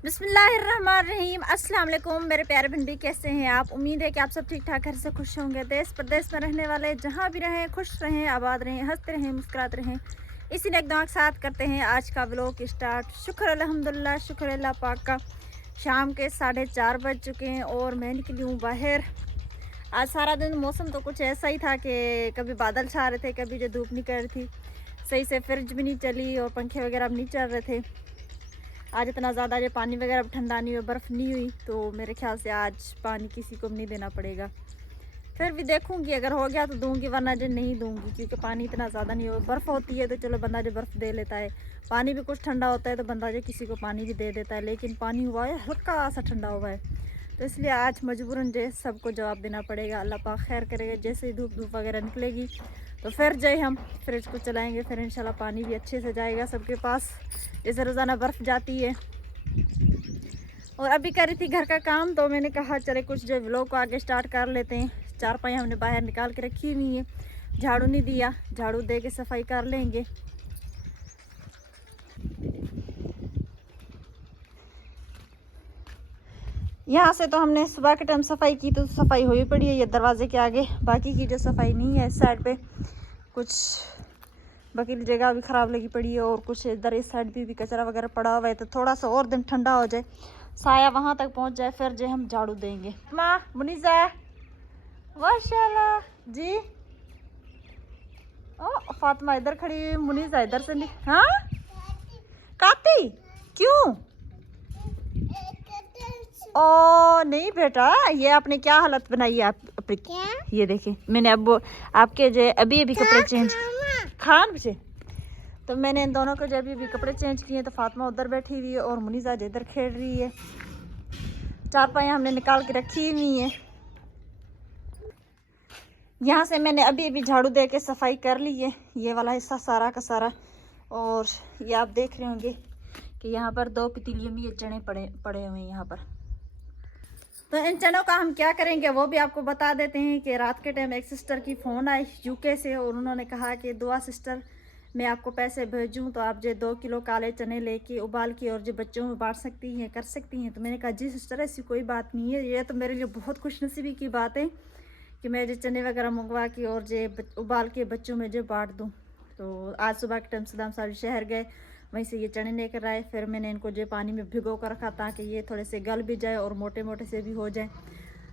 बिस्मिल्लाहिर्रहमानिर्रहीम। अस्सलाम वालेकुम मेरे प्यारे भिंडी, कैसे हैं आप? उम्मीद है कि आप सब ठीक ठाक घर से खुश होंगे। देश प्रदेश में रहने वाले जहाँ भी रहें खुश रहें, आबाद रहें, हंसते रहें, मुस्कुराते रहें। इसी ने एकदम के साथ करते हैं आज का व्लॉग स्टार्ट। शुक्र अल्हम्दुलिल्लाह, शुक्र अल्लाह पाक का। शाम के 4:30 बज चुके हैं और मैं निकली हूँ बाहर। आज सारा दिन मौसम तो कुछ ऐसा ही था कि कभी बादल छा रहे थे, कभी जो धूप निकल रही थी, सही से फ्रिज भी नहीं चली और पंखे वगैरह भी नहीं चल रहे थे। आज इतना ज़्यादा जो पानी वगैरह ठंडा नहीं हुआ, बर्फ़ नहीं हुई, तो मेरे ख्याल से आज पानी किसी को भी नहीं देना पड़ेगा। फिर भी देखूंगी, अगर हो गया तो दूंगी, वरना जो नहीं दूंगी, क्योंकि पानी इतना ज़्यादा नहीं हो। बर्फ़ होती है तो चलो बंदा जो बर्फ़ दे लेता है, पानी भी कुछ ठंडा होता है तो बंदा जो किसी को पानी भी दे देता है। लेकिन पानी हुआ है हल्का सा ठंडा हुआ है, तो इसलिए आज मजबूरन जो सबको जवाब देना पड़ेगा। अल्लाह पाक खैर करेगा। जैसे ही धूप वगैरह निकलेगी तो फिर जो हम फ्रिज को चलाएंगे, फिर इंशाल्लाह पानी भी अच्छे से जाएगा सबके पास, जैसे रोज़ाना बर्फ़ जाती है। और अभी कर रही थी घर का काम, तो मैंने कहा चले कुछ जो व्लॉग को आगे स्टार्ट कर लेते हैं। चारपाई हमने बाहर निकाल के रखी हुई है, झाड़ू नहीं दिया, झाड़ू दे के सफाई कर लेंगे। यहाँ से तो हमने सुबह के टाइम सफाई की, तो सफाई हुई पड़ी है ये दरवाजे के आगे। बाकी की जो सफाई नहीं है, इस साइड पे कुछ बाकी जगह भी ख़राब लगी पड़ी है, और कुछ इधर इस साइड भी कचरा वगैरह पड़ा हुआ है। तो थोड़ा सा और दिन ठंडा हो जाए, साया वहाँ तक पहुँच जाए, फिर जो हम झाड़ू देंगे। माँ मुनीज़ा माशाल्लाह जी। ओ फातिमा इधर खड़ी है, मुनीज़ा इधर से नहीं। हाँ काती क्यों? ओ नहीं बेटा, ये आपने क्या हालत बनाई है आप अपनी। ये देखें, मैंने अब आपके जो अभी कपड़े चेंज खान बचे, तो मैंने इन दोनों को जो अभी कपड़े चेंज किए। तो फातिमा उधर बैठी हुई है और मुनीज़ा इधर खेल रही है। चारपाइयाँ हमने निकाल के रखी हुई है। यहाँ से मैंने अभी झाड़ू दे के सफाई कर ली है, ये वाला हिस्सा सारा का सारा। और ये आप देख रहे होंगे कि यहाँ पर 2 पतीलियों में ये चने पड़े हुए हैं यहाँ पर। तो इन चनों का हम क्या करेंगे वो भी आपको बता देते हैं कि रात के टाइम एक सिस्टर की फ़ोन आई यूके से, और उन्होंने कहा कि दुआ सिस्टर मैं आपको पैसे भेजूं तो आप जो 2 किलो काले चने लेके उबाल के और जो बच्चों में बांट सकती हैं, कर सकती हैं। तो मैंने कहा जी सिस्टर ऐसी कोई बात नहीं है, ये तो मेरे लिए बहुत खुशनसीबी की बात है कि मैं जो चने वगैरह मंगवा के और जो उबाल के बच्चों में जो बांट दूँ। तो आज सुबह के टाइम सदाम साहब शहर गए, वहीं से ये चने लेकर आए। फिर मैंने इनको जो पानी में भिगो कर रखा ताकि ये थोड़े से गल भी जाए और मोटे मोटे से भी हो जाए।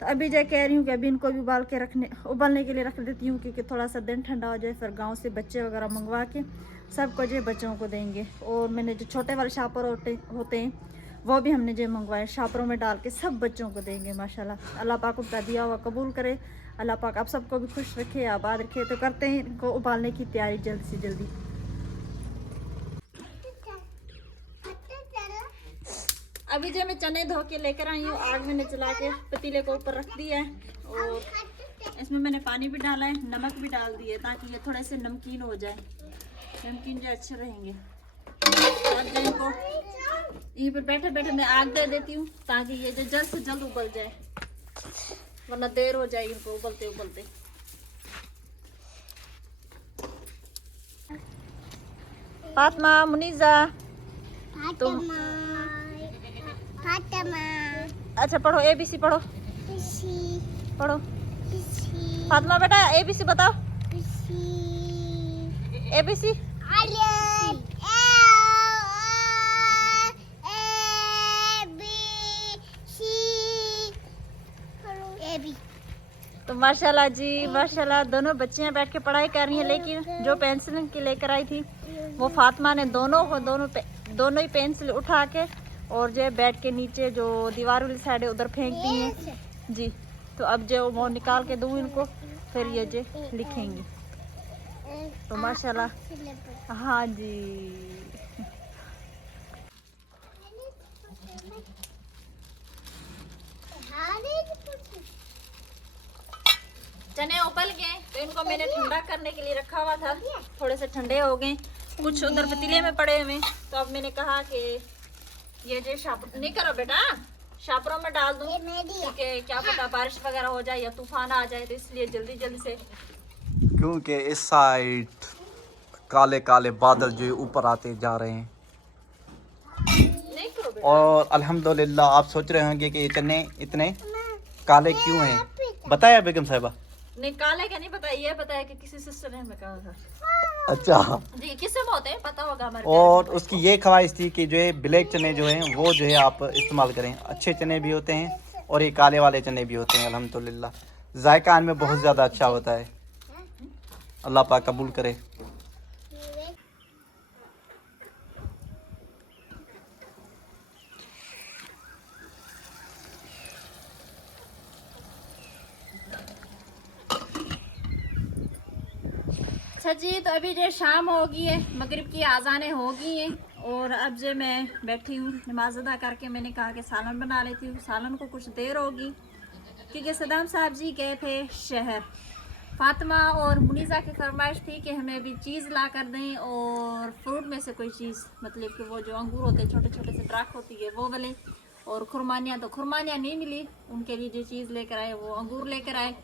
तो अभी जो कह रही हूँ कि अभी इनको भी उबालने के लिए रख देती हूँ, क्योंकि थोड़ा सा दिन ठंडा हो जाए, फिर गांव से बच्चे वगैरह मंगवा के सबको जो बच्चों को देंगे। और मैंने जो छोटे वाले शापर होते हैं वो भी हमने जो मंगवाए, शापरों में डाल के सब बच्चों को देंगे। माशाल्लाह अल्लाह पाक उनका दिया हुआ कबूल करे, अल्लाह पाक आप सबको भी खुश रखे, आबाद रखे। तो करते हैं इनको उबालने की तैयारी जल्दी से जल्दी। अभी जो मैं चने धो के लेकर आई हूँ, आग मैंने चला के पतीले को ऊपर रख दिया है, और इसमें मैंने पानी भी डाला है, नमक भी डाल दिए ताकि ये थोड़े से नमकीन हो जाए, नमकीन जो अच्छे रहेंगे। अब जो इनको यहीं पर बैठे बैठे मैं आग दे देती हूँ ताकि ये जो जल्द से जल्द उबल जाए, वरना देर हो जाएगी इनको उबलते उबलते। फातिमा मुनीज़ा तुम अच्छा पढ़ो, ABC पढ़ो, पढ़ो। फातिमा बेटा ABC बताओ, ABC। तो माशाल्लाह जी माशाल्लाह, दोनों बच्चियां बैठ के पढ़ाई कर रही हैं। लेकिन जो पेंसिल की लेकर आई थी वो फातिमा ने दोनों ही पेंसिल उठा के और जो बेड के नीचे जो दीवार वाली साइड है उधर फेंक दी है जी। तो अब जो वो निकाल के दूँ इनको, फिर ये जो लिखेंगी। तो माशाल्लाह हाँ जी। चने उबल गए तो इनको मैंने ठंडा करने के लिए रखा हुआ था, थोड़े से ठंडे हो गए, कुछ उधर पतीले में पड़े हुए। तो अब मैंने कहा कि ये जो शापर नहीं करो बेटा, शापरों में डाल दूं क्योंकि क्या पता बारिश वगैरह हो जाए या तूफान आ जाए, तो इसलिए जल्दी जल्दी से, क्योंकि इस साइड काले काले बादल जो ऊपर आते जा रहे हैं। नहीं करो और अल्हम्दुलिल्लाह आप सोच रहे होंगे कि ये चने इतने काले क्यों हैं, बताया बेगम साहिबा? नहीं काले का नहीं पता, ये पता है कि किसी सिस्टर ने हमें कहा था। अच्छा। जी किससे होते हैं पता होगा हमारे और उसकी ये ख्वाहिश थी कि जो है ब्लैक चने जो हैं वो जो है आप इस्तेमाल करें, अच्छे चने भी होते हैं और ये काले वाले चने भी होते हैं अल्हम्दुलिल्लाह, जायका इनमें बहुत ज़्यादा अच्छा होता है। अल्लाह पाक कबूल करे। अच्छा जी, तो अभी जो शाम हो गई है, मगरिब की आज़ानें हो गई हैं और अब जो मैं बैठी हूँ नमाज अदा करके, मैंने कहा कि सालन बना लेती हूँ। सालन को कुछ देर होगी क्योंकि सदाम साहब जी गए थे शहर। फातिमा और मुनीज़ा की फरमाइश थी कि हमें भी चीज़ ला कर दें और फ्रूट में से कोई चीज़, मतलब कि वो जो अंगूर होते हैं छोटे छोटे से दरख्त होती है वो वाले, और खुरमानियाँ, तो खुरमानियाँ नहीं मिली, उनके लिए जो चीज़ लेकर आए वो अंगूर लेकर आए।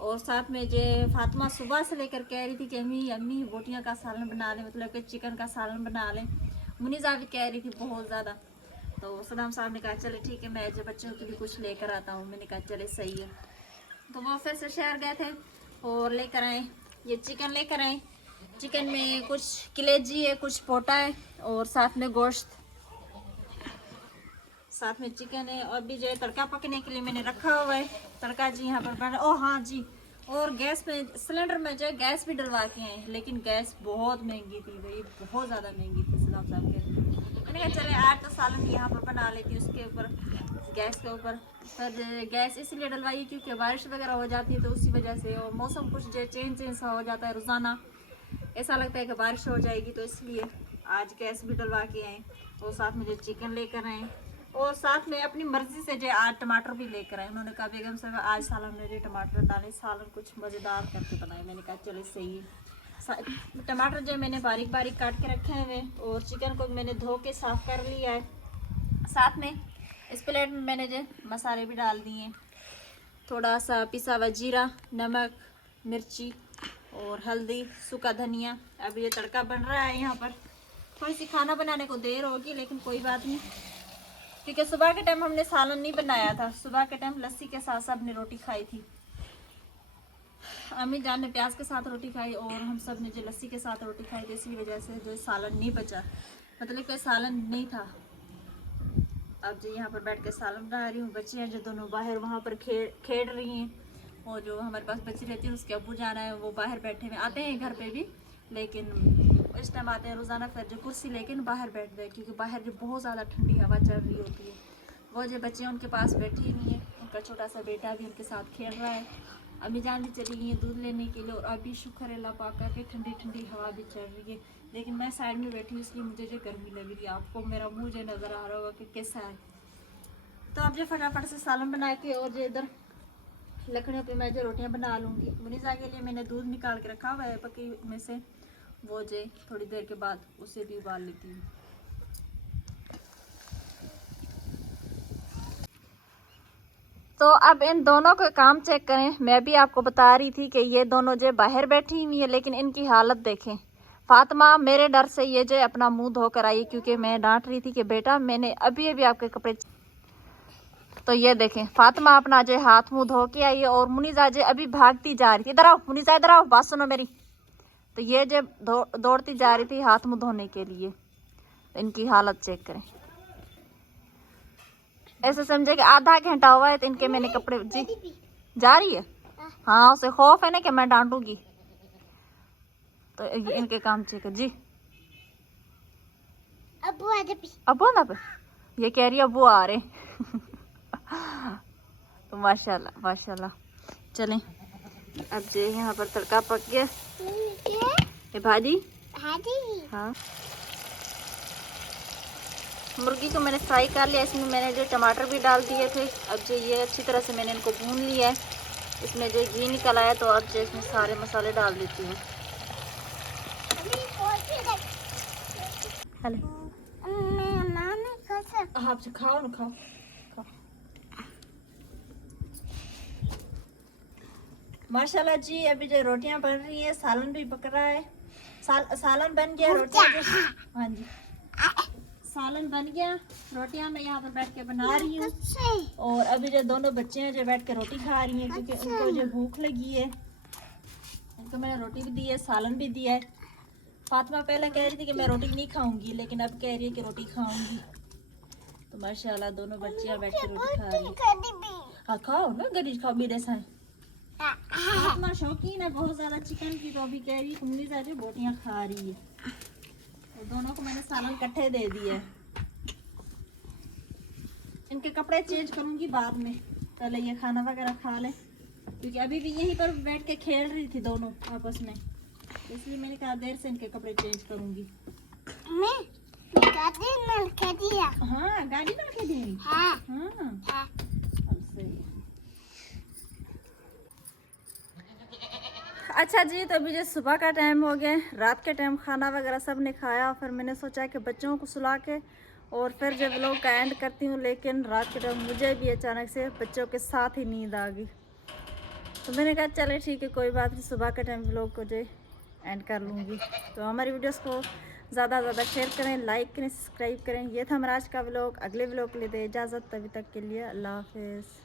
और साथ में जो फातिमा सुबह से लेकर कह रही थी कि अम्मी अम्मी बोटियाँ का सालन बना लें, मतलब कि चिकन का सालन बना लें। मुनीज़ा भी कह रही थी बहुत ज़्यादा। तो सदाम साहब ने कहा चले ठीक है, मैं जो बच्चों के लिए कुछ लेकर आता हूँ। मैंने कहा चले सही है। तो वो फिर से शहर गए थे और लेकर आए, ये चिकन लेकर आए। चिकन में कुछ कलेजी है, कुछ पोटा है और साथ में गोश्त, साथ में चिकन है। और भी जो है तड़का पकने के लिए मैंने रखा हुआ है। तड़का जी यहाँ पर बन रहा। ओ हाँ जी, और गैस में, सिलेंडर में जो है गैस भी डलवा के आए, लेकिन गैस बहुत महंगी थी भाई, बहुत ज़्यादा महंगी थी। सदाम साहब के मैंने कहा चले आज तो सालन यहाँ पर बना लेती हूँ उसके ऊपर, गैस के ऊपर। फिर गैस इसलिए डलवाई क्योंकि बारिश वगैरह हो जाती है तो उसी वजह से, और मौसम कुछ जो चेंज सा हो जाता है रोज़ाना, ऐसा लगता है कि बारिश हो जाएगी, तो इसलिए आज गैस भी डलवा के आए। और साथ में जो चिकन लेकर आए और साथ में अपनी मर्जी से जो आज टमाटर भी लेकर आए। उन्होंने कहा बेगम साहब आज सालन में जो टमाटर डाले, सालन कुछ मज़ेदार करके बनाए। मैंने कहा चलो सही है। टमाटर जो मैंने बारीक बारीक काट के रखे हुए और चिकन को मैंने धो के साफ़ कर लिया है। साथ में इस प्लेट में मैंने जो मसाले भी डाल दिए, थोड़ा सा पिसा हुआ जीरा, नमक, मिर्ची और हल्दी, सूखा धनिया। अभी ये तड़का बन रहा है। यहाँ पर थोड़ी सी खाना बनाने को देर होगी, लेकिन कोई बात नहीं क्योंकि सुबह के टाइम हमने सालन नहीं बनाया था। सुबह के टाइम लस्सी के साथ सब ने रोटी खाई थी। अम्मी जान ने प्याज के साथ रोटी खाई और हम सब ने जो लस्सी के साथ रोटी खाई थी, इसी वजह से जो सालन नहीं बचा, मतलब कि सालन नहीं था। अब जो यहाँ पर बैठ के सालन बना रही हूँ। बच्चे हैं जो दोनों बाहर वहाँ पर खेल रही हैं, और जो हमारे पास बच्ची रहती है उसके अब्बू जाना है, वो बाहर बैठे हुए आते हैं घर पे भी, लेकिन इस टाइम आते हैं रोज़ाना। फिर जो कुर्सी लेकिन बाहर बैठ गए क्योंकि बाहर जो बहुत ज़्यादा ठंडी हवा चल रही होती है। वो जो बच्चे उनके पास बैठे हुए हैं, उनका छोटा सा बेटा भी उनके साथ खेल रहा है। अम्मी जान भी चली गई है दूध लेने के लिए, और अभी शुक्र अल्लाह पाक का कि ठंडी ठंडी हवा भी चल रही है। लेकिन मैं साइड में बैठी हूँ इसलिए मुझे जो गर्मी लग रही है। आपको मेरा मुँह जो नज़र आ रहा होगा कि कैसा है। तो अब जो फटाफट से सालन बना के और जो इधर लकड़ियों पे मैं जो रोटियां बना लूँगी। मुनीज़ा के लिए मैंने दूध निकाल के रखा हुआ है पकी में से, वो जो थोड़ी देर के बाद उसे भी उबाल लेती हूँ। तो अब इन दोनों का काम चेक करें। मैं भी आपको बता रही थी कि ये दोनों जो बाहर बैठी हुई है, लेकिन इनकी हालत देखें। फातिमा मेरे डर से ये जो अपना मुंह धोकर आई, क्योंकि मैं डांट रही थी कि बेटा मैंने अभी अभी आपके कपड़े। तो ये देखें फातिमा अपना जो हाथ मुंह धो के आई है, और मुनीज़ा जो अभी भागती जा रही थी। इधर आओ मुनीज़ा, इधर आओ, बात सुनो मेरी। तो ये जो दौड़ती जा रही थी हाथ मुंह धोने के लिए। तो इनकी हालत चेक करें। ऐसे समझे कि आधा घंटा हुआ है तो इनके मैंने कपड़े। जी जा रही है, हाँ उसे खौफ है ना कि मैं डांटूंगी, तो इनके काम चेक कर। जी अबू ना पे ये कह रही है अबू आ रहे। तो माशाल्लाह माशाल्लाह। चलें अब जो यहाँ पर तड़का पक गया। ये भाजी हाँ, मुर्गी को मैंने फ्राई कर लिया। इसमें मैंने जो टमाटर भी डाल दिए थे। अब जो ये अच्छी तरह से मैंने इनको भून लिया है। इसमें जो घी निकल आया, तो अब जो इसमें सारे मसाले डाल देती हूँ। आप खाओ ना, खाओ खाओ। माशाल्लाह जी अभी जो रोटियां बन रही है, सालन भी पक रहा है। सालन बन गया, रोटियां हाँ जी सालन बन गया, रोटियां मैं यहाँ पर बैठ के बना रही हूँ। और अभी जो दोनों बच्चे हैं जो बैठ के रोटी खा रही हैं क्योंकि उनको जो भूख लगी है। इनको मैंने रोटी भी दी है, सालन भी दिया है। फातिमा पहले कह रही थी कि मैं रोटी नहीं खाऊंगी, लेकिन अब कह रही है कि रोटी खाऊंगी। तो माशाल्लाह दोनों बच्चियां बैठ के रोटी खा रही हैं। हाँ खाओ ना, गरीज खाओ मेरे साथ। फातिमा शौकीन है बहुत ज़्यादा चिकन की, तो अभी कह रही है उम्मी ज़्यादा बोटियाँ खा रही है। तो दोनों को मैंने सालन इकट्ठे दे दिए। इनके कपड़े चेंज करूँगी बाद में, पहले ये खाना वगैरह खा लें, क्योंकि अभी भी यहीं पर बैठ के खेल रही थी दोनों आपस में, इसलिए मैंने कहा देर से इनके कपड़े चेंज करूँगी। हाँ गाड़ी में रखे दी। हाँ अब सही है। अच्छा जी, तो अभी जो सुबह का टाइम हो गया, रात के टाइम खाना वगैरह सब ने खाया, फिर मैंने सोचा कि बच्चों को सुला के और फिर जब व्लॉग का एंड करती हूँ, लेकिन रात के टाइम मुझे भी अचानक से बच्चों के साथ ही नींद आ गई। तो मैंने कहा चले ठीक है कोई बात नहीं, सुबह के टाइम व्लॉग को जो एंड कर लूँगी। तो हमारी वीडियोस को ज़्यादा से ज़्यादा शेयर करें, लाइक करें, सब्सक्राइब करें। ये था हमारा आज का व्लॉग। अगले व्लॉग के लिए दे इजाज़त, तभी तक के लिए अल्लाह हाफिज़।